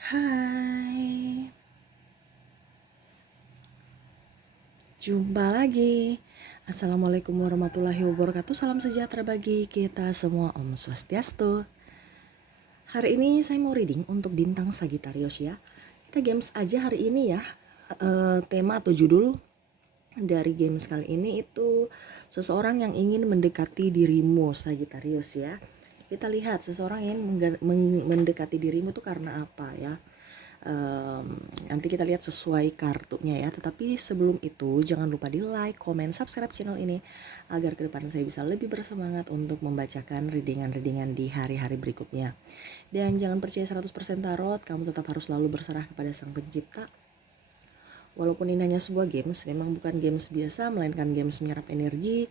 Hai, jumpa lagi. Assalamualaikum warahmatullahi wabarakatuh. Salam sejahtera bagi kita semua. Om Swastiastu. Hari ini saya mau reading untuk bintang Sagittarius ya. Kita games aja hari ini ya. Tema atau judul dari games kali ini itu seseorang yang ingin mendekati dirimu, Sagittarius ya. Kita lihat seseorang yang mendekati dirimu tuh karena apa ya. Nanti kita lihat sesuai kartunya ya. Tetapi sebelum itu jangan lupa di like, komen, subscribe channel ini agar ke depan saya bisa lebih bersemangat untuk membacakan readingan-readingan di hari-hari berikutnya. Dan jangan percaya 100% tarot, kamu tetap harus selalu berserah kepada Sang Pencipta. Walaupun ini hanya sebuah games, memang bukan games biasa, melainkan games menyerap energi.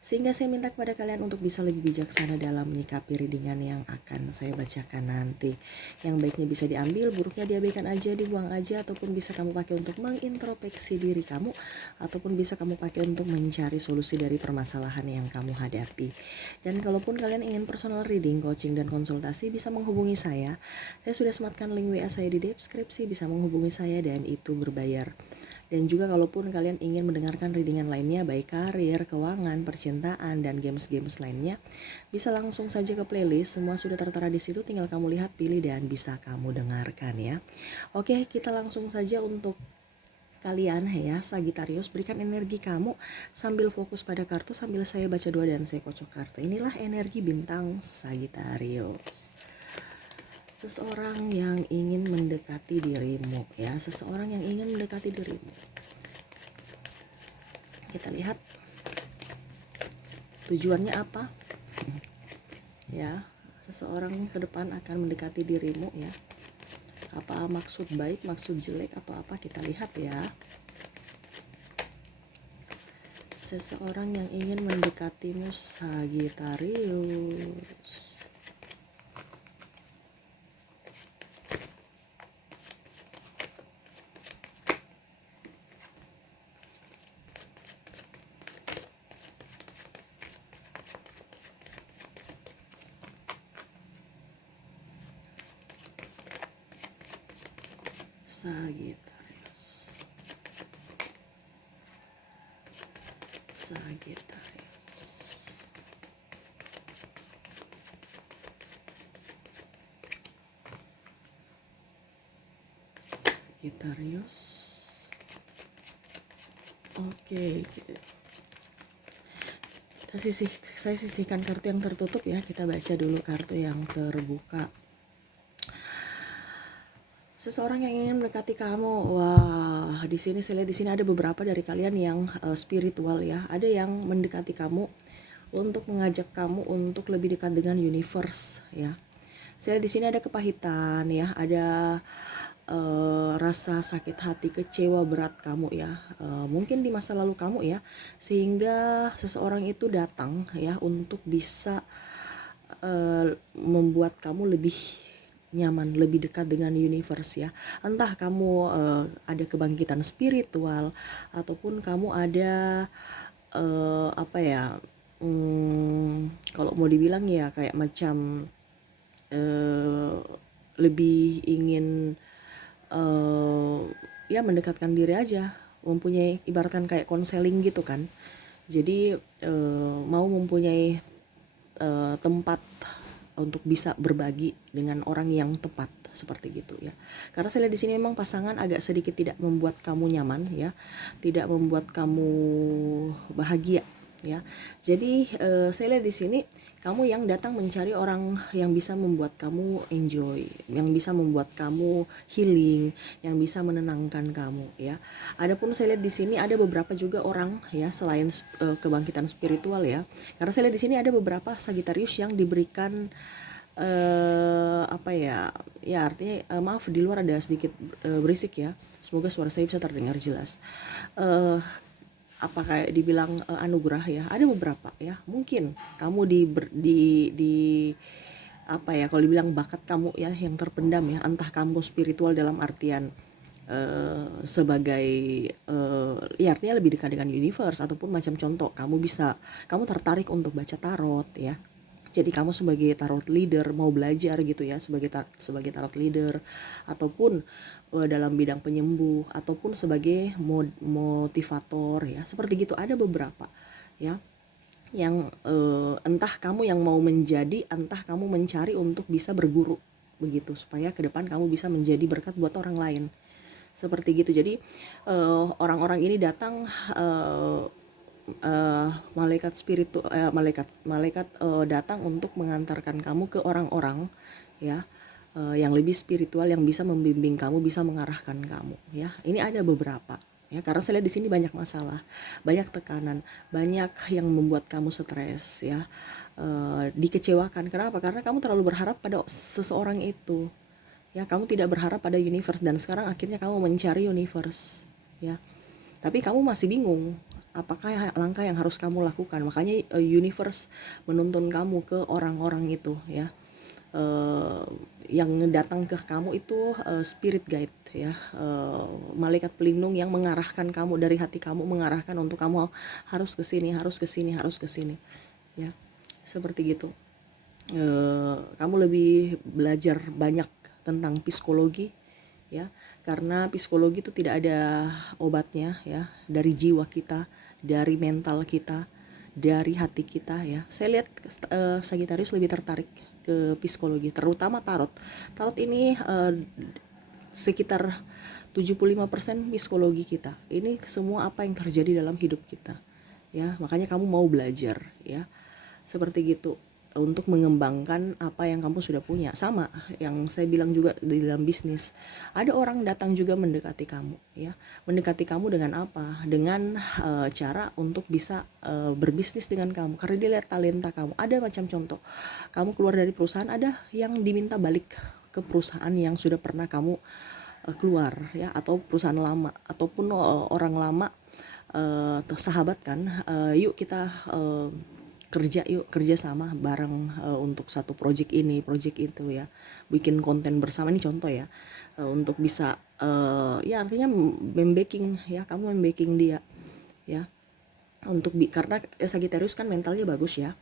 Sehingga saya minta kepada kalian untuk bisa lebih bijaksana dalam menyikapi readingan yang akan saya bacakan nanti. Yang baiknya bisa diambil, buruknya diabaikan aja, dibuang aja, ataupun bisa kamu pakai untuk mengintrospeksi diri kamu, ataupun bisa kamu pakai untuk mencari solusi dari permasalahan yang kamu hadapi. Dan kalaupun kalian ingin personal reading, coaching, dan konsultasi, bisa menghubungi saya. Saya sudah sematkan link WA saya di deskripsi, bisa menghubungi saya dan itu berbayar. Dan juga kalaupun kalian ingin mendengarkan readingan lainnya baik karir, keuangan, percintaan, dan games-games lainnya, bisa langsung saja ke playlist, semua sudah tertera di situ, tinggal kamu lihat, pilih, dan bisa kamu dengarkan ya. Oke, kita langsung saja untuk kalian ya Sagittarius, berikan energi kamu sambil fokus pada kartu sambil saya baca doa dan saya kocok kartu. Inilah energi bintang Sagittarius. Seseorang yang ingin mendekati dirimu ya, seseorang yang ingin mendekati dirimu. Kita lihat tujuannya apa ya. Seseorang ke depan akan mendekati dirimu ya. Apa maksud baik, maksud jelek, atau apa, kita lihat ya. Seseorang yang ingin mendekatimu Sagittarius. Sagittarius. Sagittarius. Oke, saya sisihkan kartu yang tertutup ya. Kita baca dulu kartu yang terbuka. Seseorang yang ingin mendekati kamu. Wah, di sini saya lihat di sini ada beberapa dari kalian yang spiritual ya. Ada yang mendekati kamu untuk mengajak kamu untuk lebih dekat dengan universe ya. Saya lihat di sini ada kepahitan ya, ada rasa sakit hati, kecewa berat kamu ya. Mungkin di masa lalu kamu ya, sehingga seseorang itu datang ya untuk bisa membuat kamu lebih nyaman, lebih dekat dengan universe ya. Entah kamu ada kebangkitan spiritual, ataupun kamu ada apa ya, kalau mau dibilang ya kayak macam lebih ingin ya mendekatkan diri aja, mempunyai ibaratkan kayak konseling gitu kan. Jadi mau mempunyai tempat untuk bisa berbagi dengan orang yang tepat seperti gitu ya. Karena saya lihat di sini memang pasangan agak sedikit tidak membuat kamu nyaman ya, tidak membuat kamu bahagia ya. Jadi saya lihat di sini kamu yang datang mencari orang yang bisa membuat kamu enjoy, yang bisa membuat kamu healing, yang bisa menenangkan kamu ya. Adapun saya lihat di sini ada beberapa juga orang ya selain kebangkitan spiritual ya. Karena saya lihat di sini ada beberapa Sagittarius yang diberikan apa ya? Ya artinya maaf di luar ada sedikit berisik ya. Semoga suara saya bisa terdengar jelas. Apa kayak dibilang anugerah ya, ada beberapa ya, mungkin kamu di apa ya, kalau dibilang bakat kamu ya yang terpendam ya, entah kamu spiritual dalam artian sebagai ya artinya lebih dekat dengan universe, ataupun macam contoh kamu tertarik untuk baca tarot ya, Jadi kamu sebagai tarot leader mau belajar gitu ya, sebagai tarot leader, ataupun dalam bidang penyembuh, ataupun sebagai motivator ya, seperti gitu. Ada beberapa ya yang entah kamu yang mau menjadi, entah kamu mencari untuk bisa berguru begitu, supaya ke depan kamu bisa menjadi berkat buat orang lain, seperti gitu. Jadi orang-orang ini datang, malaikat spiritu, malaikat datang untuk mengantarkan kamu ke orang-orang ya, yang lebih spiritual, yang bisa membimbing kamu, bisa mengarahkan kamu ya. Ini ada beberapa ya, karena saya lihat di sini banyak masalah, banyak tekanan, banyak yang membuat kamu stres ya, dikecewakan. Kenapa? Karena kamu terlalu berharap pada seseorang itu ya, kamu tidak berharap pada universe, dan sekarang akhirnya kamu mencari universe ya, tapi kamu masih bingung apakah langkah yang harus kamu lakukan. Makanya universe menuntun kamu ke orang-orang itu ya, yang datang ke kamu itu spirit guide ya, malaikat pelindung yang mengarahkan kamu dari hati kamu, mengarahkan untuk kamu harus ke sini, harus ke sini, harus ke sini ya, seperti gitu. Kamu lebih belajar banyak tentang psikologi ya, karena psikologi itu tidak ada obatnya ya, dari jiwa kita, dari mental kita, dari hati kita ya. Saya lihat Sagittarius lebih tertarik ke psikologi, terutama tarot. Tarot ini sekitar 75% psikologi kita. Ini semua apa yang terjadi dalam hidup kita ya, makanya kamu mau belajar ya, seperti gitu, untuk mengembangkan apa yang kamu sudah punya. Sama yang saya bilang juga di dalam bisnis, ada orang datang juga mendekati kamu ya, mendekati kamu dengan apa, dengan cara untuk bisa berbisnis dengan kamu, karena dia lihat talenta kamu. Ada macam contoh, kamu keluar dari perusahaan, ada yang diminta balik ke perusahaan yang sudah pernah kamu keluar ya, atau perusahaan lama, ataupun orang lama, sahabat kan, yuk kita kerja sama bareng untuk satu project ini, project itu ya, bikin konten bersama. Ini contoh ya, untuk bisa ya artinya membacking ya, kamu membacking dia ya, untuk karena Sagittarius kan mentalnya bagus ya.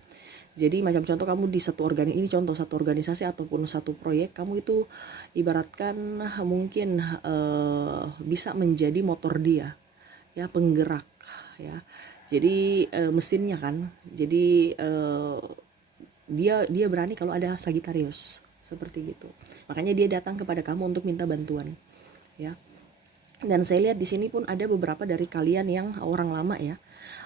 Jadi macam contoh, kamu di satu organisasi ataupun satu proyek, kamu itu ibaratkan mungkin bisa menjadi motor dia ya, penggerak ya. Jadi mesinnya kan. Jadi dia berani kalau ada Sagittarius, seperti gitu. Makanya dia datang kepada kamu untuk minta bantuan ya. Dan saya lihat di sini pun ada beberapa dari kalian yang orang lama ya.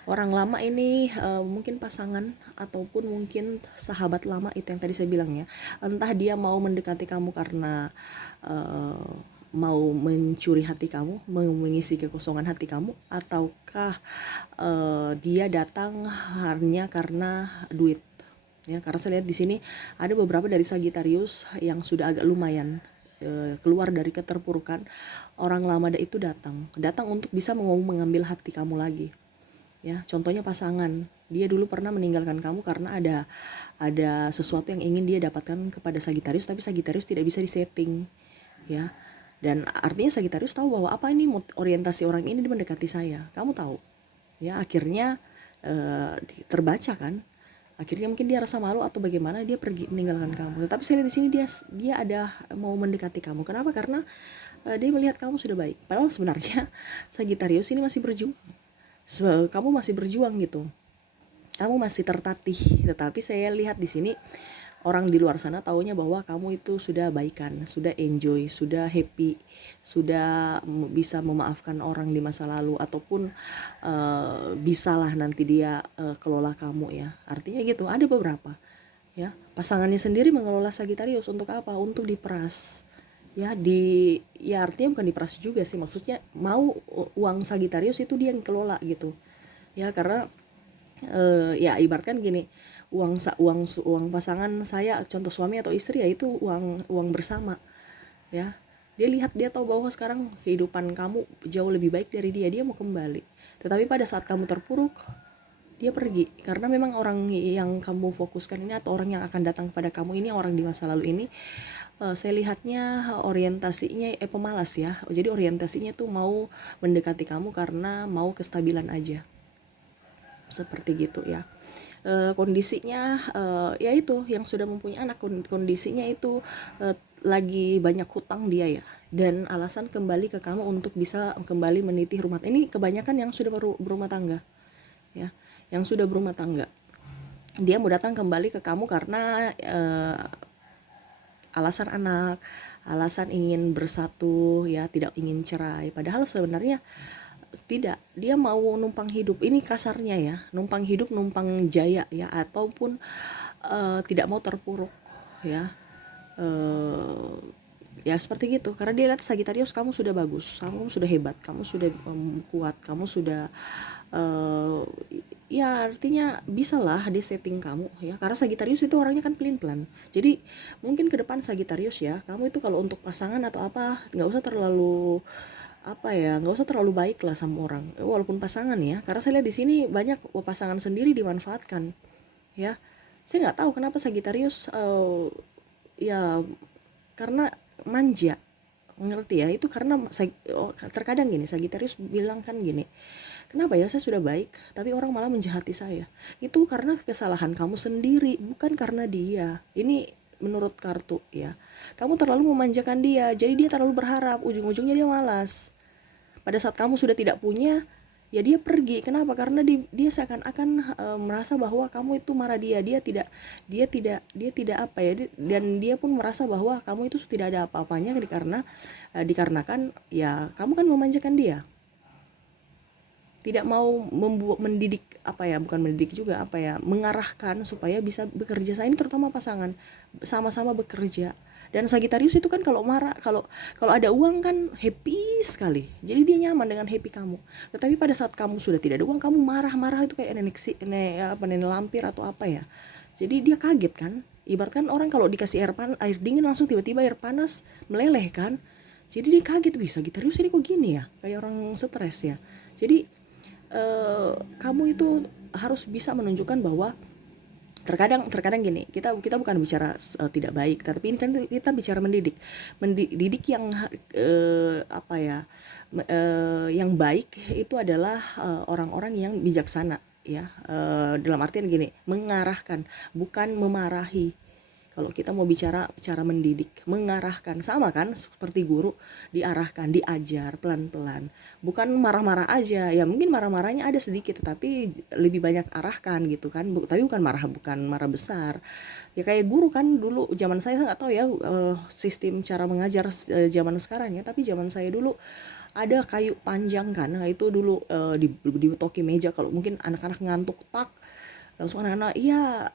Orang lama ini mungkin pasangan ataupun mungkin sahabat lama, itu yang tadi saya bilang ya. Entah dia mau mendekati kamu karena mau mencuri hati kamu, mengisi kekosongan hati kamu, ataukah dia datang hanya karena duit ya. Karena saya lihat di sini ada beberapa dari Sagittarius yang sudah agak lumayan keluar dari keterpurukan. Orang lama itu datang untuk bisa mau mengambil hati kamu lagi ya. Contohnya pasangan, dia dulu pernah meninggalkan kamu karena ada sesuatu yang ingin dia dapatkan kepada Sagittarius, tapi Sagittarius tidak bisa disetting ya. Dan artinya Sagittarius tahu bahwa apa ini orientasi orang ini mendekati saya, kamu tahu ya. Akhirnya terbaca kan, akhirnya mungkin dia rasa malu atau bagaimana, dia pergi meninggalkan kamu. Tetapi saya lihat di sini dia ada mau mendekati kamu. Kenapa? Karena dia melihat kamu sudah baik. Padahal sebenarnya Sagittarius ini masih berjuang. Kamu masih berjuang gitu. Kamu masih tertatih. Tetapi saya lihat di sini orang di luar sana taunya bahwa kamu itu sudah baikan, sudah enjoy, sudah happy, sudah bisa memaafkan orang di masa lalu, ataupun bisalah nanti dia kelola kamu ya. Artinya gitu. Ada beberapa ya, pasangannya sendiri mengelola Sagittarius untuk apa? Untuk diperas ya. Ya artinya bukan diperas juga sih, maksudnya mau uang Sagittarius itu dia yang kelola gitu ya. Karena ya ibaratkan gini, uang pasangan saya, contoh suami atau istri ya, itu uang bersama ya. Dia tahu bahwa sekarang kehidupan kamu jauh lebih baik dari dia mau kembali. Tetapi pada saat kamu terpuruk, dia pergi, karena memang orang yang kamu fokuskan ini, atau orang yang akan datang kepada kamu ini, orang di masa lalu ini, saya lihatnya orientasinya pemalas ya. Jadi orientasinya tuh mau mendekati kamu karena mau kestabilan aja, seperti gitu ya. kondisinya ya itu yang sudah mempunyai anak, kondisinya itu lagi banyak hutang dia ya, dan alasan kembali ke kamu untuk bisa kembali meniti rumah. Ini kebanyakan yang sudah berumah tangga ya, yang sudah berumah tangga, dia mau datang kembali ke kamu karena alasan anak, alasan ingin bersatu ya, tidak ingin cerai. Padahal sebenarnya tidak, dia mau numpang hidup. Ini kasarnya ya, numpang hidup, numpang jaya ya, ataupun tidak mau terpuruk ya. Ya seperti gitu, karena dia lihat Sagittarius kamu sudah bagus, kamu sudah hebat, kamu sudah kuat, kamu sudah ya artinya bisa lah dia setting kamu ya, karena Sagittarius itu orangnya kan pelin-pelan. Jadi mungkin ke depan Sagittarius ya, kamu itu kalau untuk pasangan atau apa nggak usah terlalu apa ya, nggak usah terlalu baik lah sama orang, walaupun pasangan ya, karena saya lihat di sini banyak pasangan sendiri dimanfaatkan ya. Saya nggak tahu kenapa Sagittarius ya, karena manja, ngerti ya, itu karena terkadang gini Sagittarius bilang kan gini, kenapa ya saya sudah baik tapi orang malah menjahati saya. Itu karena kesalahan kamu sendiri, bukan karena dia. Ini menurut kartu ya, kamu terlalu memanjakan dia, jadi dia terlalu berharap, ujung-ujungnya dia malas. Pada saat kamu sudah tidak punya, ya dia pergi. Kenapa? Karena dia seakan-akan merasa bahwa kamu itu marah dia. Dia tidak apa ya, dan dia pun merasa bahwa kamu itu tidak ada apa-apanya dikarenakan ya kamu kan memanjakan dia. Tidak mau mendidik apa ya, bukan mendidik juga apa ya, mengarahkan supaya bisa bekerja. Saya ini terutama pasangan sama-sama bekerja. Dan Sagittarius itu kan kalau marah, kalau ada uang kan happy sekali, jadi dia nyaman dengan happy kamu. Tetapi pada saat kamu sudah tidak ada uang, kamu marah-marah, itu kayak nenek lampir atau apa ya. Jadi dia kaget kan, ibaratkan orang kalau dikasih air dingin langsung tiba-tiba air panas meleleh kan. Jadi dia kaget, wih Sagittarius ini kok gini ya, kayak orang stres ya. Jadi kamu itu harus bisa menunjukkan bahwa terkadang gini, kita bukan bicara tidak baik, tapi ini kan kita bicara mendidik yang apa ya, yang baik itu adalah orang-orang yang bijaksana ya, dalam artian gini, mengarahkan bukan memarahi. Kalau kita mau bicara cara mendidik, mengarahkan, sama kan seperti guru, diarahkan, diajar pelan-pelan, bukan marah-marah aja. Ya mungkin marah-marahnya ada sedikit, tapi lebih banyak arahkan gitu kan. Tapi bukan marah besar. Ya kayak guru kan dulu zaman saya nggak tahu ya sistem cara mengajar zaman sekarang ya, tapi zaman saya dulu ada kayu panjang kan. Nah, itu dulu ditoki meja, kalau mungkin anak-anak ngantuk tak langsung anak-anak iya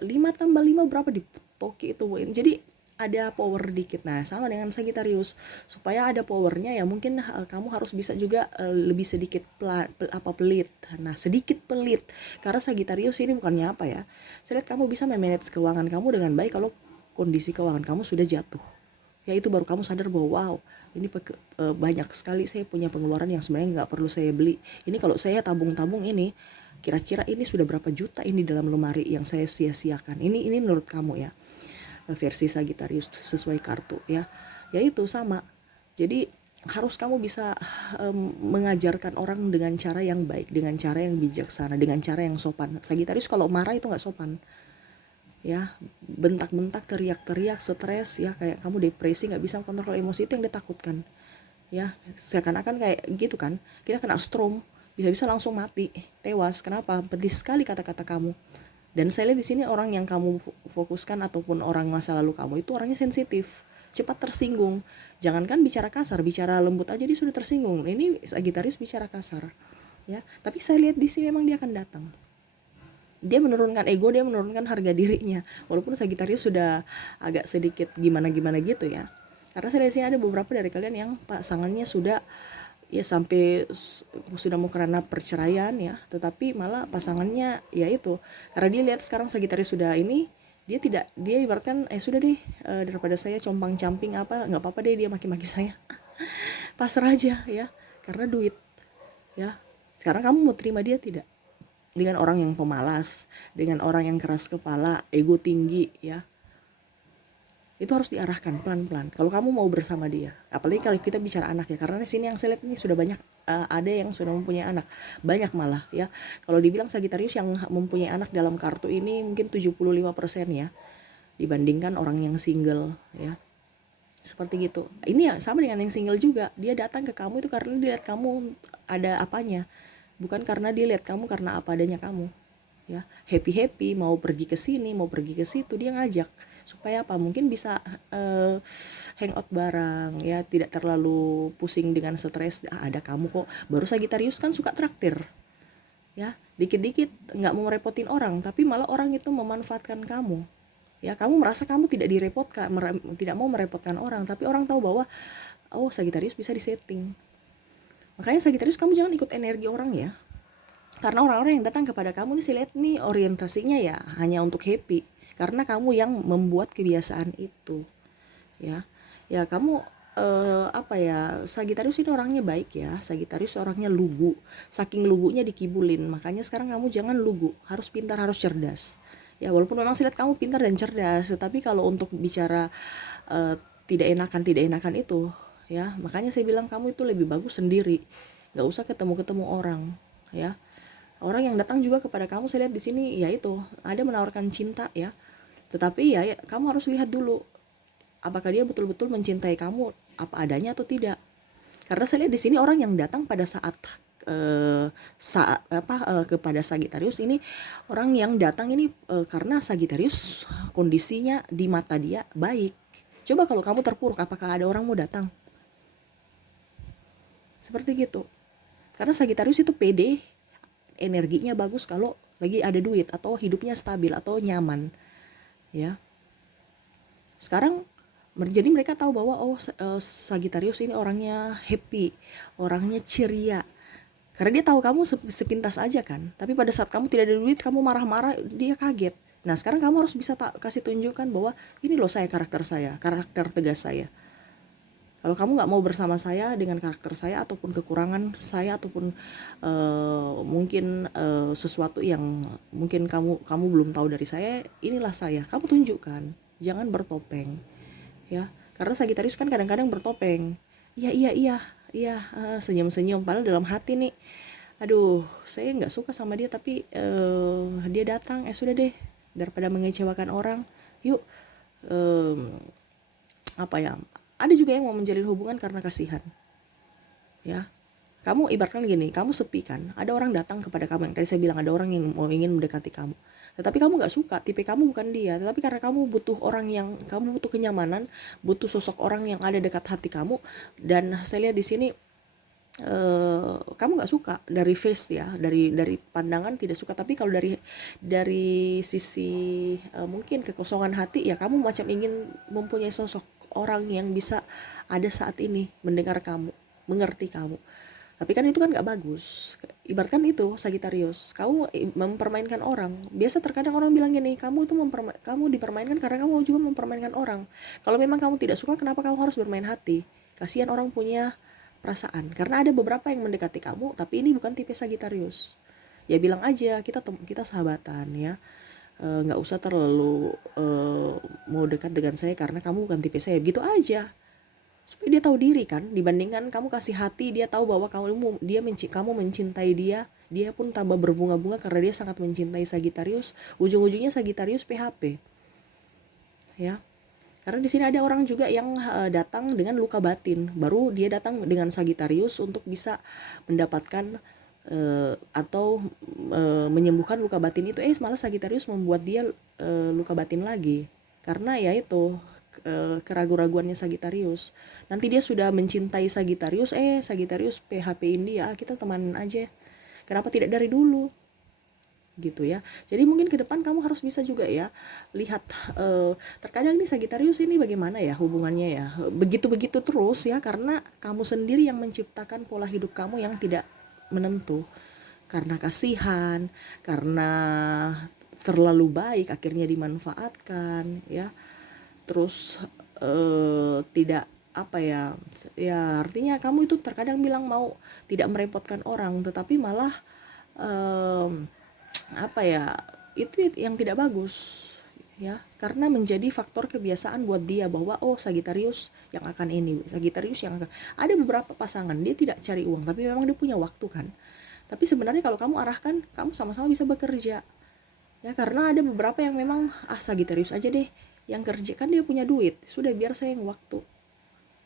5 tambah 5 berapa ditoki itu. Jadi ada power dikit. Nah sama dengan Sagittarius, supaya ada powernya ya mungkin kamu harus bisa juga lebih sedikit pelit. Nah sedikit pelit, karena Sagittarius ini bukannya apa ya, saya lihat kamu bisa memanage keuangan kamu dengan baik kalau kondisi keuangan kamu sudah jatuh ya. Itu baru kamu sadar bahwa wow, ini banyak sekali saya punya pengeluaran yang sebenarnya nggak perlu saya beli. Ini kalau saya tabung-tabung ini, kira-kira ini sudah berapa juta ini dalam lemari yang saya sia-siakan. Ini menurut kamu ya, versi Sagittarius sesuai kartu ya. Ya itu sama. Jadi harus kamu bisa mengajarkan orang dengan cara yang baik, dengan cara yang bijaksana, dengan cara yang sopan. Sagittarius kalau marah itu nggak sopan ya, bentak-bentak, teriak-teriak, stres ya, kayak kamu depresi, nggak bisa kontrol emosi, itu yang ditakutkan ya. Seakan-akan kayak gitu kan, kita kena stroke, bisa-bisa langsung mati, tewas. Kenapa? Pedih sekali kata-kata kamu. Dan saya lihat di sini orang yang kamu fokuskan ataupun orang masa lalu kamu itu orangnya sensitif, cepat tersinggung. Jangankan bicara kasar, bicara lembut aja dia sudah tersinggung. Ini Sagittarius bicara kasar ya, tapi saya lihat di sini memang dia akan datang. Dia menurunkan ego, dia menurunkan harga dirinya, walaupun Sagittarius sudah agak sedikit gimana-gimana gitu ya. Karena saya lihat sini ada beberapa dari kalian yang pasangannya sudah ya sampai sudah mau karena perceraian ya, tetapi malah pasangannya ya itu, karena dia lihat sekarang Sagittarius sudah ini, dia ibaratkan sudah deh, daripada saya compang-camping apa, nggak apa-apa deh dia maki-maki saya, pasrah aja ya, karena duit ya. Sekarang kamu mau terima dia tidak? Dengan orang yang pemalas, dengan orang yang keras kepala, ego tinggi ya. itu harus diarahkan pelan-pelan kalau kamu mau bersama dia. Apalagi kalau kita bicara anak ya, karena di sini yang saya lihat ini sudah banyak ada yang sudah mempunyai anak, banyak malah ya. Kalau dibilang Sagitarius yang mempunyai anak dalam kartu ini mungkin 75% ya, dibandingkan orang yang single ya. Seperti gitu. Ini ya sama dengan yang single juga, dia datang ke kamu itu karena dia lihat kamu ada apanya, bukan karena dia lihat kamu karena apa adanya kamu ya. Happy mau pergi ke sini, mau pergi ke situ, dia ngajak supaya apa, mungkin bisa hangout bareng ya, tidak terlalu pusing dengan stres. Ada kamu kok. Baru Sagitarius kan suka traktir ya, dikit-dikit nggak mau merepotin orang, tapi malah orang itu memanfaatkan kamu ya. Kamu merasa kamu tidak direpotkan, tidak mau merepotkan orang, tapi orang tahu bahwa oh Sagitarius bisa disetting. Makanya Sagitarius kamu jangan ikut energi orang ya, karena orang-orang yang datang kepada kamu nih, saya lihat nih orientasinya ya hanya untuk happy, karena kamu yang membuat kebiasaan itu ya. Ya kamu apa ya, Sagitarius ini orangnya baik ya. Sagitarius orangnya lugu, saking lugunya dikibulin. Makanya sekarang kamu jangan lugu, harus pintar, harus cerdas ya. Walaupun memang saya lihat kamu pintar dan cerdas, tetapi kalau untuk bicara uh, tidak enakan itu ya, makanya saya bilang kamu itu lebih bagus sendiri, nggak usah ketemu orang ya. Orang yang datang juga kepada kamu saya lihat di sini ya itu ada menawarkan cinta ya, tetapi ya kamu harus lihat dulu apakah dia betul-betul mencintai kamu apa adanya atau tidak. Karena saya lihat di sini orang yang datang pada saat kepada Sagitarius ini, orang yang datang ini karena Sagitarius kondisinya di mata dia baik. Coba kalau kamu terpuruk, apakah ada orang mau datang? Seperti gitu. Karena Sagitarius itu pede, energinya bagus kalau lagi ada duit atau hidupnya stabil atau nyaman ya. Sekarang jadi mereka tahu bahwa oh Sagitarius ini orangnya happy, orangnya ceria, karena dia tahu kamu sepintas aja kan. Tapi pada saat kamu tidak ada duit, kamu marah-marah, dia kaget. Nah sekarang kamu harus bisa kasih tunjukkan bahwa ini loh karakter tegas saya. Kalau kamu nggak mau bersama saya dengan karakter saya ataupun kekurangan saya ataupun mungkin sesuatu yang mungkin kamu belum tahu dari saya, inilah saya. Kamu tunjukkan, jangan bertopeng ya. Karena Sagitarius kan kadang-kadang bertopeng. Iya iya iya iya, senyum-senyum padahal dalam hati nih, aduh saya nggak suka sama dia, tapi dia datang, sudah deh, daripada mengecewakan orang, yuk apa ya, ada juga yang mau menjalin hubungan karena kasihan ya. Kamu ibaratkan gini, kamu sepi kan, ada orang datang kepada kamu, yang tadi saya bilang ada orang yang mau ingin mendekati kamu, tetapi kamu nggak suka, tipe kamu bukan dia, tetapi karena kamu butuh orang yang, kamu butuh kenyamanan, butuh sosok orang yang ada dekat hati kamu. Dan saya lihat di sini kamu nggak suka dari face ya, dari pandangan tidak suka, tapi kalau dari sisi mungkin kekosongan hati ya, kamu macam ingin mempunyai sosok orang yang bisa ada saat ini mendengar kamu, mengerti kamu. Tapi kan itu kan nggak bagus. Ibaratkan itu Sagitarius, kamu mempermainkan orang. Biasa terkadang orang bilang gini, kamu itu kamu dipermainkan karena kamu juga mempermainkan orang. Kalau memang kamu tidak suka, kenapa kamu harus bermain hati? Kasihan orang punya perasaan. Karena ada beberapa yang mendekati kamu, tapi ini bukan tipe Sagitarius. Ya bilang aja, kita sahabatan ya. Nggak usah terlalu mau dekat dengan saya karena kamu bukan tipe saya. Gitu aja, supaya dia tahu diri kan. Dibandingkan kamu kasih hati, dia tahu bahwa kamu mencintai dia, dia pun tambah berbunga-bunga karena dia sangat mencintai Sagitarius. Ujung-ujungnya Sagitarius PHP ya. Karena di sini ada orang juga yang datang dengan luka batin, baru dia datang dengan Sagitarius untuk bisa mendapatkan atau menyembuhkan luka batin itu. Malah Sagitarius membuat dia luka batin lagi, karena ya itu keraguan-raguannya Sagitarius. Nanti dia sudah mencintai Sagitarius, Sagitarius PHP-in dia, kita temanin aja. Kenapa tidak dari dulu? Gitu ya. Jadi mungkin ke depan kamu harus bisa juga ya lihat terkadang nih Sagitarius ini bagaimana ya hubungannya ya. Begitu-begitu terus ya, karena kamu sendiri yang menciptakan pola hidup kamu yang tidak menentu. Karena kasihan, karena terlalu baik akhirnya dimanfaatkan ya. Terus tidak apa ya, ya artinya kamu itu terkadang bilang mau tidak merepotkan orang, tetapi malah apa ya, itu yang tidak bagus. ya, karena menjadi faktor kebiasaan buat dia bahwa oh Sagitarius yang akan ini, Sagitarius yang akan. Ada beberapa pasangan dia tidak cari uang tapi memang dia punya waktu kan, tapi sebenarnya kalau kamu arahkan kamu sama-sama bisa bekerja, ya, karena ada beberapa yang memang Sagitarius aja deh yang kerja, kan dia punya duit, sudah biar saya yang waktu,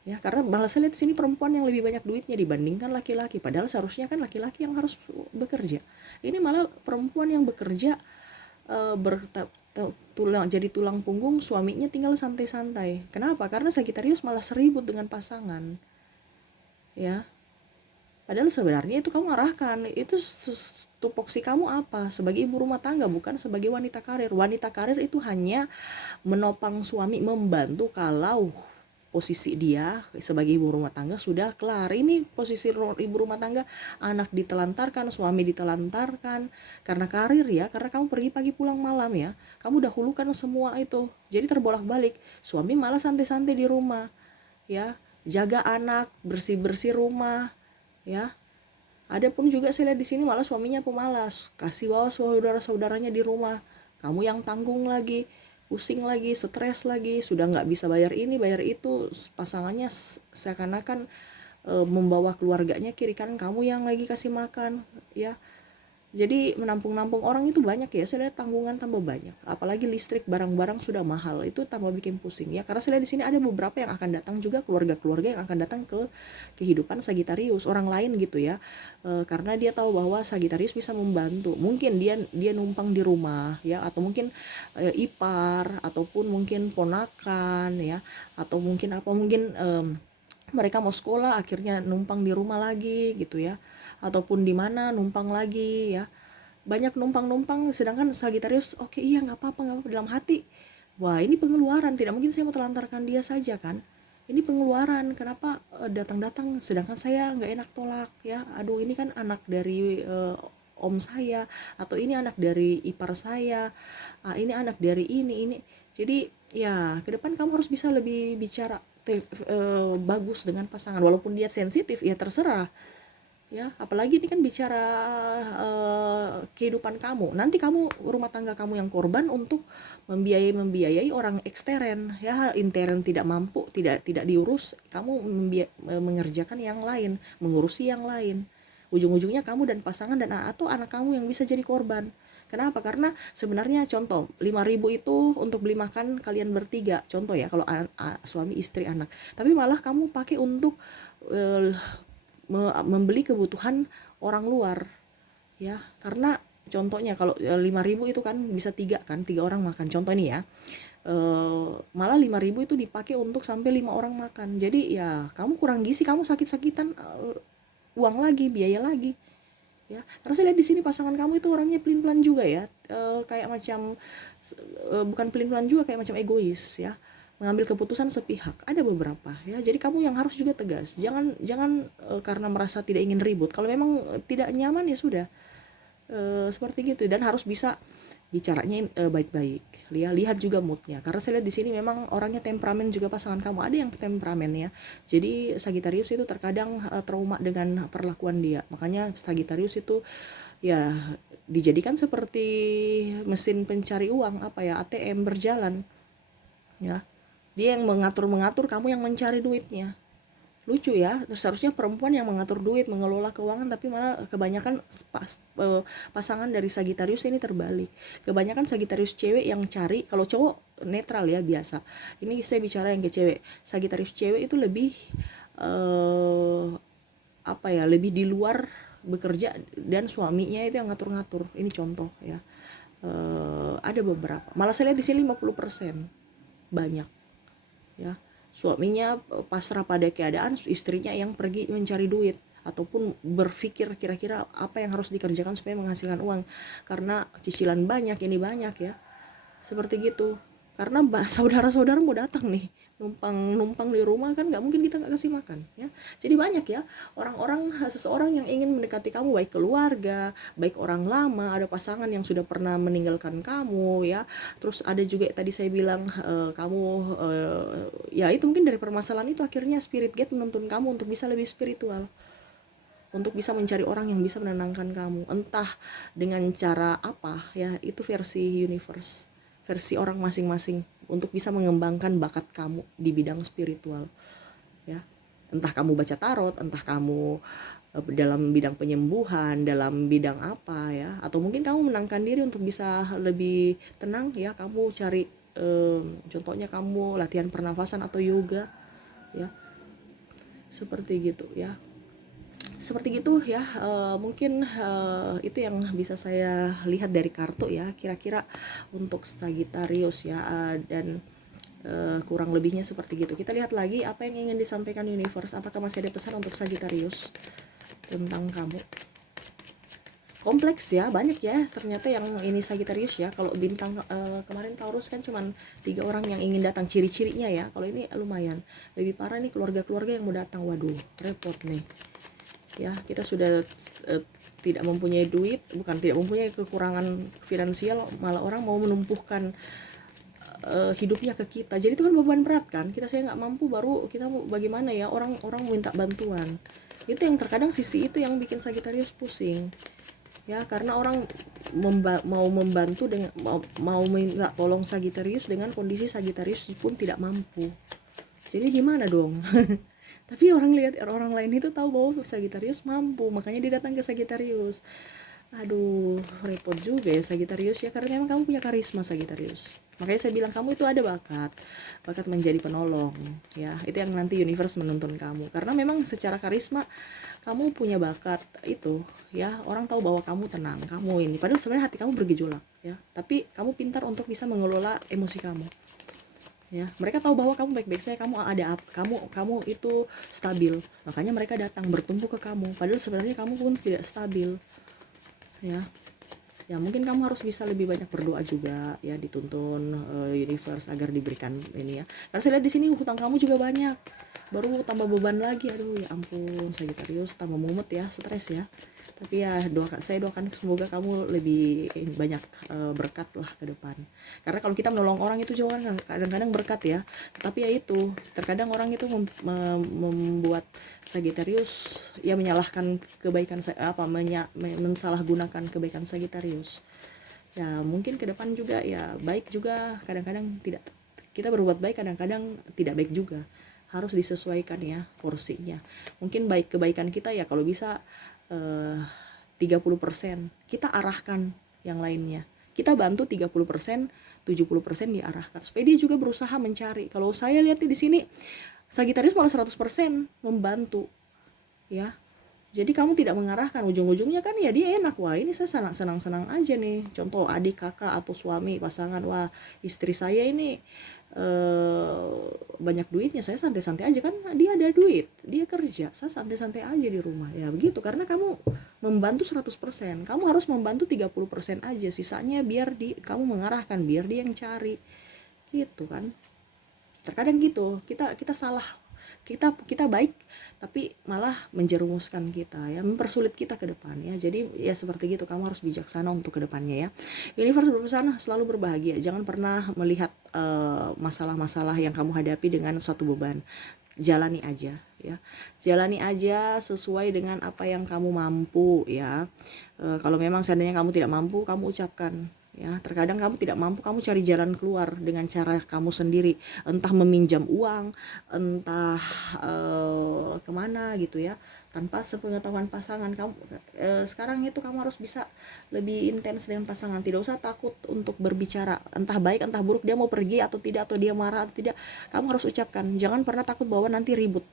ya, karena malah saya lihat sini perempuan yang lebih banyak duitnya dibandingkan laki-laki, padahal seharusnya kan laki-laki yang harus bekerja, ini malah perempuan yang bekerja, jadi tulang punggung, suaminya tinggal santai-santai. Kenapa? Karena Sagitarius malah seribut dengan pasangan, ya, padahal sebenarnya itu kamu arahkan, itu tupoksi kamu apa sebagai ibu rumah tangga, bukan sebagai wanita karir. Wanita karir itu hanya menopang suami, membantu kalau posisi dia sebagai ibu rumah tangga sudah kelar. Ini posisi ibu rumah tangga, anak ditelantarkan, suami ditelantarkan karena karir, ya, karena kamu pergi pagi pulang malam, ya, kamu dahulukan semua itu, jadi terbolak-balik. Suami malah santai-santai di rumah, ya, jaga anak, bersih-bersih rumah, ya. Ada pun juga saya lihat di sini malah suaminya pemalas, kasih bawa saudara-saudaranya di rumah, kamu yang tanggung lagi, pusing lagi, stres lagi, sudah nggak bisa bayar ini bayar itu, pasangannya seakan-akan membawa keluarganya kiri kanan, kamu yang lagi kasih makan, ya. Jadi menampung-nampung orang itu banyak, ya, saya lihat tanggungan tambah banyak, apalagi listrik, barang-barang sudah mahal, itu tambah bikin pusing, ya, karena saya lihat di sini ada beberapa yang akan datang juga, keluarga-keluarga yang akan datang ke kehidupan Sagitarius, orang lain gitu, ya, karena dia tahu bahwa Sagitarius bisa membantu, mungkin dia numpang di rumah, ya, atau mungkin ipar, ataupun mungkin ponakan, ya, atau mungkin mereka mau sekolah akhirnya numpang di rumah lagi gitu, ya, ataupun di mana numpang lagi, ya, banyak numpang-numpang, sedangkan Sagitarius oke, iya nggak apa-apa dalam hati, wah ini pengeluaran, tidak mungkin saya mau telantarkan dia saja kan, ini pengeluaran, kenapa datang-datang sedangkan saya nggak enak tolak, ya, aduh ini kan anak dari om saya, atau ini anak dari ipar saya, ini anak dari ini, jadi ya ke depan kamu harus bisa lebih bicara bagus dengan pasangan, walaupun dia sensitif, ya terserah, ya, apalagi ini kan bicara kehidupan kamu, nanti kamu rumah tangga kamu yang korban untuk membiayai orang ekstern, ya, intern tidak mampu, tidak diurus, kamu mengerjakan yang lain, mengurusi yang lain, ujung-ujungnya kamu dan pasangan dan atau anak kamu yang bisa jadi korban. Kenapa? Karena sebenarnya contoh 5.000 itu untuk beli makan kalian bertiga, contoh ya, kalau suami istri anak, tapi malah kamu pakai untuk uh, membeli kebutuhan orang luar, ya, karena contohnya kalau 5.000 itu kan bisa tiga orang makan, contoh ini, ya, malah 5.000 itu dipakai untuk sampai 5 orang makan, jadi ya kamu kurang gizi, kamu sakit-sakitan, uang lagi, biaya lagi, ya, karena saya lihat di sini pasangan kamu itu orangnya pelin-pelan juga, ya, kayak macam bukan pelin-pelan juga, kayak macam egois, ya, mengambil keputusan sepihak, ada beberapa, ya, jadi kamu yang harus juga tegas, jangan jangan karena merasa tidak ingin ribut, kalau memang tidak nyaman ya sudah, seperti gitu, dan harus bisa bicaranya baik-baik, lihat juga moodnya, karena saya lihat di sini memang orangnya temperamen juga, pasangan kamu ada yang temperamen, ya, jadi Sagitarius itu terkadang trauma dengan perlakuan dia, makanya Sagitarius itu ya dijadikan seperti mesin pencari uang, apa ya, ATM berjalan, ya, dia yang mengatur kamu yang mencari duitnya. Lucu ya, seharusnya perempuan yang mengatur duit, mengelola keuangan, tapi malah kebanyakan pasangan dari Sagitarius ini terbalik. Kebanyakan Sagitarius cewek yang cari, kalau cowok netral ya, biasa. Ini saya bicara yang ke cewek. Sagitarius cewek itu lebih lebih di luar bekerja, dan suaminya itu yang ngatur-ngatur. Ini contoh, ya. Ada beberapa. Malah saya lihat di sini 50% banyak, ya, suaminya pasrah pada keadaan, istrinya yang pergi mencari duit ataupun berpikir kira-kira apa yang harus dikerjakan supaya menghasilkan uang, karena cicilan banyak, ini banyak, ya, seperti gitu, karena saudara-saudara mau datang nih, numpang di rumah, kan nggak mungkin kita nggak kasih makan, ya, jadi banyak, ya, orang-orang, seseorang yang ingin mendekati kamu, baik keluarga, baik orang lama, ada pasangan yang sudah pernah meninggalkan kamu, ya, terus ada juga tadi saya bilang kamu ya itu mungkin dari permasalahan itu akhirnya spirit guide menuntun kamu untuk bisa lebih spiritual, untuk bisa mencari orang yang bisa menenangkan kamu, entah dengan cara apa, ya, itu versi universe, versi orang masing-masing untuk bisa mengembangkan bakat kamu di bidang spiritual, ya. Entah kamu baca tarot, entah kamu dalam bidang penyembuhan, dalam bidang apa ya, atau mungkin kamu menenangkan diri untuk bisa lebih tenang ya, kamu cari contohnya kamu latihan pernafasan atau yoga ya, seperti gitu ya. Seperti gitu ya, mungkin itu yang bisa saya lihat dari kartu ya, kira-kira untuk Sagittarius ya, dan kurang lebihnya seperti gitu. Kita lihat lagi apa yang ingin disampaikan universe, apakah masih ada pesan untuk Sagittarius tentang kamu. Kompleks ya, banyak ya ternyata yang ini Sagittarius ya. Kalau bintang kemarin Taurus kan cuman 3 orang yang ingin datang, ciri-cirinya ya. Kalau ini lumayan lebih parah nih, keluarga-keluarga yang mau datang. Waduh, repot nih ya. Kita sudah tidak mempunyai duit, bukan tidak mempunyai kekurangan finansial, malah orang mau menumpuhkan hidupnya ke kita. Jadi itu kan beban berat kan, kita saya nggak mampu baru kita bagaimana ya, orang minta bantuan. Itu yang terkadang sisi itu yang bikin Sagittarius pusing ya, karena orang mau membantu dengan mau minta tolong Sagittarius dengan kondisi Sagittarius pun tidak mampu. Jadi gimana dong? Tapi orang lihat orang lain itu tahu bahwa Sagittarius mampu, makanya dia datang ke Sagittarius. Aduh, repot juga ya Sagittarius ya, karena memang kamu punya karisma Sagittarius. Makanya saya bilang kamu itu ada bakat menjadi penolong ya. Itu yang nanti universe menuntun kamu. Karena memang secara karisma kamu punya bakat itu ya. Orang tahu bahwa kamu tenang, kamu ini. Padahal sebenarnya hati kamu bergejolak ya. Tapi kamu pintar untuk bisa mengelola emosi kamu. Ya, mereka tahu bahwa kamu baik-baik saja, kamu itu stabil. Makanya mereka datang bertumpu ke kamu. Padahal sebenarnya kamu pun tidak stabil. Ya. Ya, mungkin kamu harus bisa lebih banyak berdoa juga ya, dituntun universe agar diberikan ini ya. Karena saya lihat di sini hutang kamu juga banyak. Baru tambah beban lagi. Aduh, ya ampun, Sagittarius tambah mumet ya, stres ya. Tapi ya saya doakan semoga kamu lebih banyak berkat lah ke depan. Karena kalau kita menolong orang itu juga kadang-kadang berkat ya. Tapi ya itu, terkadang orang itu membuat Sagittarius ya menyalahkan kebaikan mensalahgunakan kebaikan Sagittarius. Ya mungkin ke depan juga ya baik juga, kadang-kadang tidak, kita berbuat baik kadang-kadang tidak baik juga. Harus disesuaikan ya porsinya. Mungkin kebaikan kita ya kalau bisa 30% kita arahkan, yang lainnya kita bantu 30%, 70% diarahkan supaya dia juga berusaha mencari. Kalau saya lihat di sini Sagittarius malah 100% membantu ya. Jadi kamu tidak mengarahkan, ujung-ujungnya kan ya dia enak, wah ini saya senang-senang aja nih. Contoh adik, kakak, atau suami, pasangan, wah istri saya ini banyak duitnya, saya santai-santai aja kan, dia ada duit, dia kerja, saya santai-santai aja di rumah ya begitu. Karena kamu membantu 100%, kamu harus membantu 30% aja, sisanya biar kamu mengarahkan, biar dia yang cari gitu kan. Terkadang gitu kita salah, kita baik tapi malah menjerumuskan kita ya, mempersulit kita ke depan ya. Jadi ya seperti gitu, kamu harus bijaksana untuk ke depannya ya. Universe berpesan selalu berbahagia, jangan pernah melihat masalah-masalah yang kamu hadapi dengan suatu beban. Jalani aja ya, jalani aja sesuai dengan apa yang kamu mampu ya. Kalau memang seandainya kamu tidak mampu, kamu ucapkan ya. Terkadang kamu tidak mampu, kamu cari jalan keluar dengan cara kamu sendiri, entah meminjam uang, entah kemana gitu ya, tanpa sepengetahuan pasangan kamu. Sekarang itu kamu harus bisa lebih intens dengan pasangan, tidak usah takut untuk berbicara, entah baik entah buruk, dia mau pergi atau tidak, atau dia marah atau tidak, kamu harus ucapkan. Jangan pernah takut bahwa nanti ribut.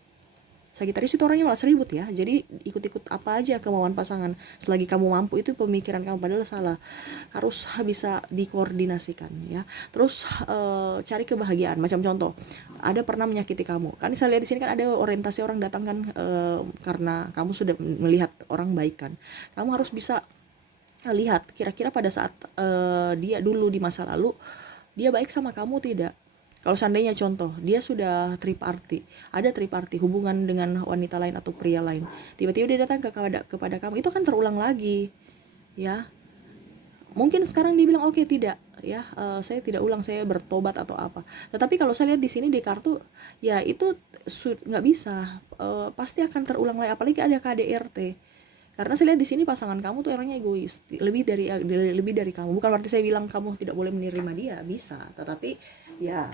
Sagittarius itu orangnya malah seribut ya, jadi ikut-ikut apa aja kemauan pasangan selagi kamu mampu. Itu pemikiran kamu, padahal salah. Harus bisa dikoordinasikan ya. Terus cari kebahagiaan. Macam contoh, ada pernah menyakiti kamu kan, saya lihat di sini kan ada orientasi orang datang kan, karena kamu sudah melihat orang baik kan, kamu harus bisa lihat kira-kira pada saat dia dulu di masa lalu dia baik sama kamu tidak. Kalau seandainya contoh dia sudah ada triparty hubungan dengan wanita lain atau pria lain, tiba-tiba dia datang kepada kamu, itu kan terulang lagi ya. Mungkin sekarang dia bilang oke, tidak ya, saya tidak ulang, saya bertobat atau apa. Tetapi kalau saya lihat di sini di kartu ya itu nggak bisa, pasti akan terulang lagi, apalagi ada KDRT. Karena saya lihat di sini pasangan kamu tuh orangnya egois, lebih dari kamu. Bukan berarti saya bilang kamu tidak boleh menerima dia, bisa. Tetapi ya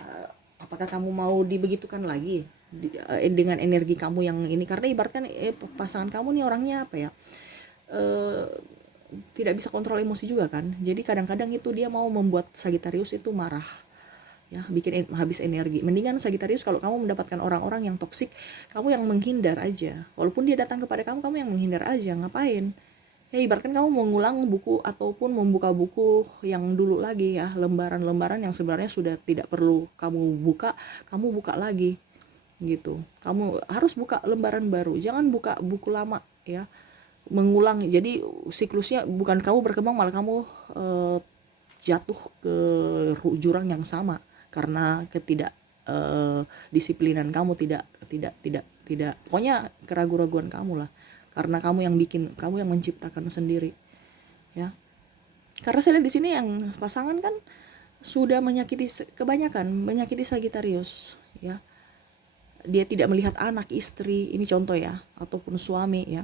apakah kamu mau dibegitukan lagi dengan energi kamu yang ini? Karena ibaratkan pasangan kamu nih orangnya apa ya? eh, Tidak bisa kontrol emosi juga kan. Jadi kadang-kadang itu dia mau membuat Sagittarius itu marah, ya bikin habis energi. Mendingan Sagittarius, kalau kamu mendapatkan orang-orang yang toksik, kamu yang menghindar aja. Walaupun dia datang kepada kamu, kamu yang menghindar aja. Ngapain? Ya ibaratkan kamu mengulang buku ataupun membuka buku yang dulu lagi, ya lembaran-lembaran yang sebenarnya sudah tidak perlu kamu buka, kamu buka lagi gitu. Kamu harus buka lembaran baru, jangan buka buku lama, ya. Mengulang, jadi siklusnya bukan kamu berkembang, malah kamu eh, jatuh ke jurang yang sama karena ketidak disiplinan kamu, tidak pokoknya keraguan-raguan kamu lah, karena kamu yang bikin, kamu yang menciptakan sendiri, ya. Karena saya lihat di sini yang pasangan kan sudah menyakiti Sagitarius, ya. Dia tidak melihat anak, istri, ini contoh ya, ataupun suami, ya.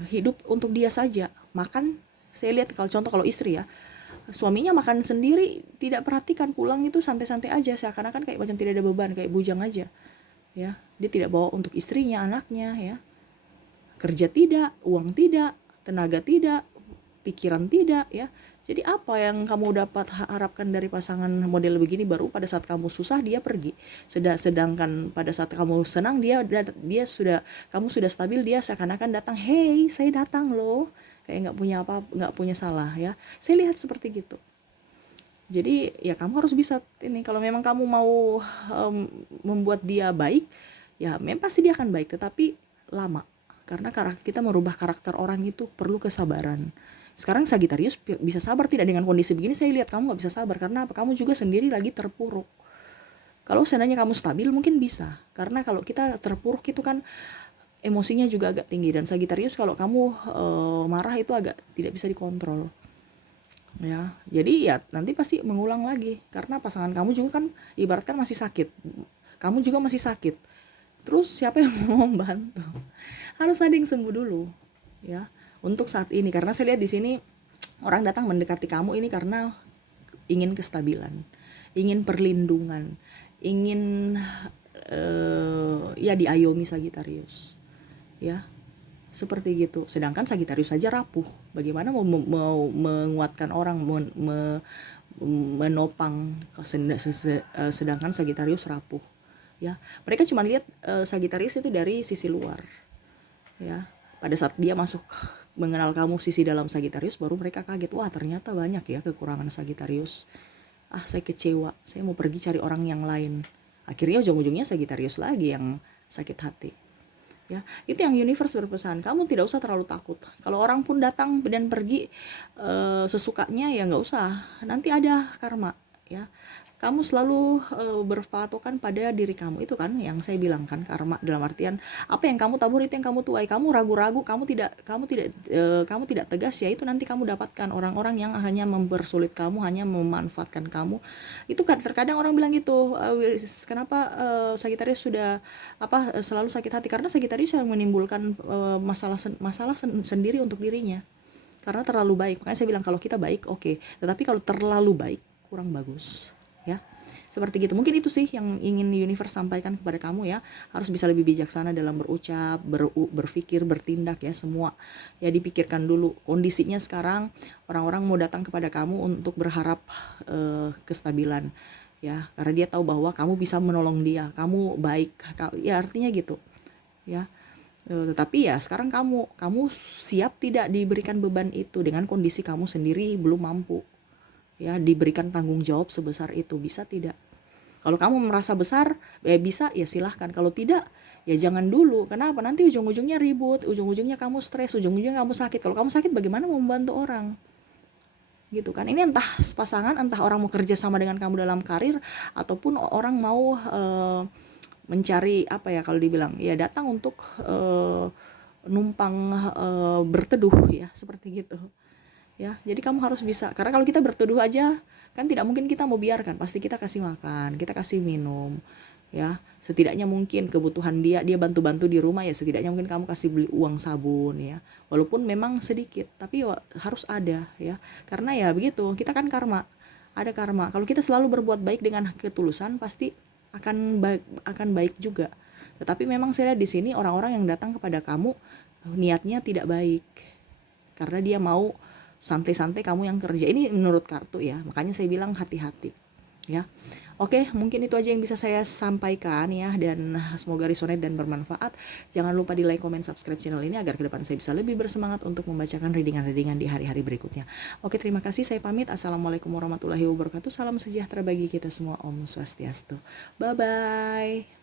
Hidup untuk dia saja, makan. Saya lihat kalau istri ya, suaminya makan sendiri, tidak perhatikan, pulang itu santai-santai aja, seakan-akan kayak macam tidak ada beban, kayak bujang aja, ya. Dia tidak bawa untuk istrinya, anaknya, ya. Kerja tidak, uang tidak, tenaga tidak, pikiran tidak, ya. Jadi apa yang kamu dapat harapkan dari pasangan model begini? Baru pada saat kamu susah dia pergi, sedangkan pada saat kamu senang kamu sudah stabil, dia seakan-akan datang, hey saya datang loh, kayak nggak punya salah, ya. Saya lihat seperti gitu. Jadi ya kamu harus bisa ini, kalau memang kamu mau membuat dia baik, ya memang pasti dia akan baik, tetapi lama. Karena kita merubah karakter orang itu perlu kesabaran. Sekarang Sagittarius bisa sabar tidak dengan kondisi begini? Saya lihat kamu nggak bisa sabar, karena apa? Kamu juga sendiri lagi terpuruk. Kalau seandainya kamu stabil mungkin bisa, karena kalau kita terpuruk itu kan emosinya juga agak tinggi, dan Sagittarius kalau kamu marah itu agak tidak bisa dikontrol, ya. Jadi ya nanti pasti mengulang lagi, karena pasangan kamu juga kan ibaratkan masih sakit, kamu juga masih sakit, terus siapa yang mau membantu? Harus ada yang sembuh dulu, ya, untuk saat ini. Karena saya lihat di sini orang datang mendekati kamu ini karena ingin kestabilan, ingin perlindungan, ingin ya diayomi Sagittarius, ya. Seperti gitu. Sedangkan Sagittarius saja rapuh. Bagaimana mau menguatkan orang, menopang, sedangkan Sagittarius rapuh, ya. Mereka cuma lihat Sagittarius itu dari sisi luar, ya. Pada saat dia masuk mengenal kamu sisi dalam Sagittarius, baru mereka kaget, wah ternyata banyak ya kekurangan Sagittarius. Saya kecewa, saya mau pergi cari orang yang lain. Akhirnya ujung-ujungnya Sagittarius lagi yang sakit hati, ya. Itu yang universe berpesan, kamu tidak usah terlalu takut. Kalau orang pun datang dan pergi sesukanya, ya nggak usah, nanti ada karma, ya. Kamu selalu berpatokan pada diri kamu, itu kan yang saya bilang kan, karma dalam artian apa yang kamu tabur itu yang kamu tuai. Kamu ragu-ragu, kamu tidak tegas, ya itu nanti kamu dapatkan orang-orang yang hanya mempersulit kamu, hanya memanfaatkan kamu. Itu kan terkadang orang bilang gitu, kenapa Sagittarius sudah selalu sakit hati? Karena Sagittarius yang menimbulkan masalah sendiri untuk dirinya, karena terlalu baik. Makanya saya bilang kalau kita baik oke, tetapi kalau terlalu baik kurang bagus, ya. Seperti gitu. Mungkin itu sih yang ingin universe sampaikan kepada kamu, ya. Harus bisa lebih bijaksana dalam berucap, berpikir, bertindak, ya. Semua ya dipikirkan dulu. Kondisinya sekarang orang-orang mau datang kepada kamu untuk berharap kestabilan, ya, karena dia tahu bahwa kamu bisa menolong dia, kamu baik, ya artinya gitu, ya. Tetapi ya sekarang kamu siap tidak diberikan beban itu dengan kondisi kamu sendiri belum mampu, ya, diberikan tanggung jawab sebesar itu, bisa tidak? Kalau kamu merasa besar, ya bisa, ya silahkan. Kalau tidak, ya jangan dulu. Kenapa? Nanti ujung-ujungnya ribut, ujung-ujungnya kamu stres, ujung-ujungnya kamu sakit. Kalau kamu sakit, bagaimana mau membantu orang? Gitu kan. Ini entah pasangan, entah orang mau kerja sama dengan kamu dalam karir, ataupun orang mau mencari apa ya, kalau dibilang, ya datang untuk numpang berteduh, ya, seperti gitu. Ya, jadi kamu harus bisa, karena kalau kita berteduh aja kan tidak mungkin kita mau biarkan, pasti kita kasih makan, kita kasih minum, ya. Setidaknya mungkin kebutuhan dia bantu-bantu di rumah, ya setidaknya mungkin kamu kasih beli uang sabun ya, walaupun memang sedikit tapi harus ada ya, karena ya begitu, kita kan karma, ada karma. Kalau kita selalu berbuat baik dengan ketulusan, pasti akan baik juga. Tetapi memang saya lihat di sini orang-orang yang datang kepada kamu niatnya tidak baik, karena dia mau santai-santai kamu yang kerja. Ini menurut kartu ya, makanya saya bilang hati-hati ya. Oke, mungkin itu aja yang bisa saya sampaikan ya, dan semoga resonate dan bermanfaat. Jangan lupa di like, comment, subscribe channel ini agar ke depan saya bisa lebih bersemangat untuk membacakan readingan-readingan di hari-hari berikutnya. Oke, terima kasih, saya pamit. Assalamualaikum warahmatullahi wabarakatuh. Salam sejahtera bagi kita semua. Om Swastiastu. Bye-bye.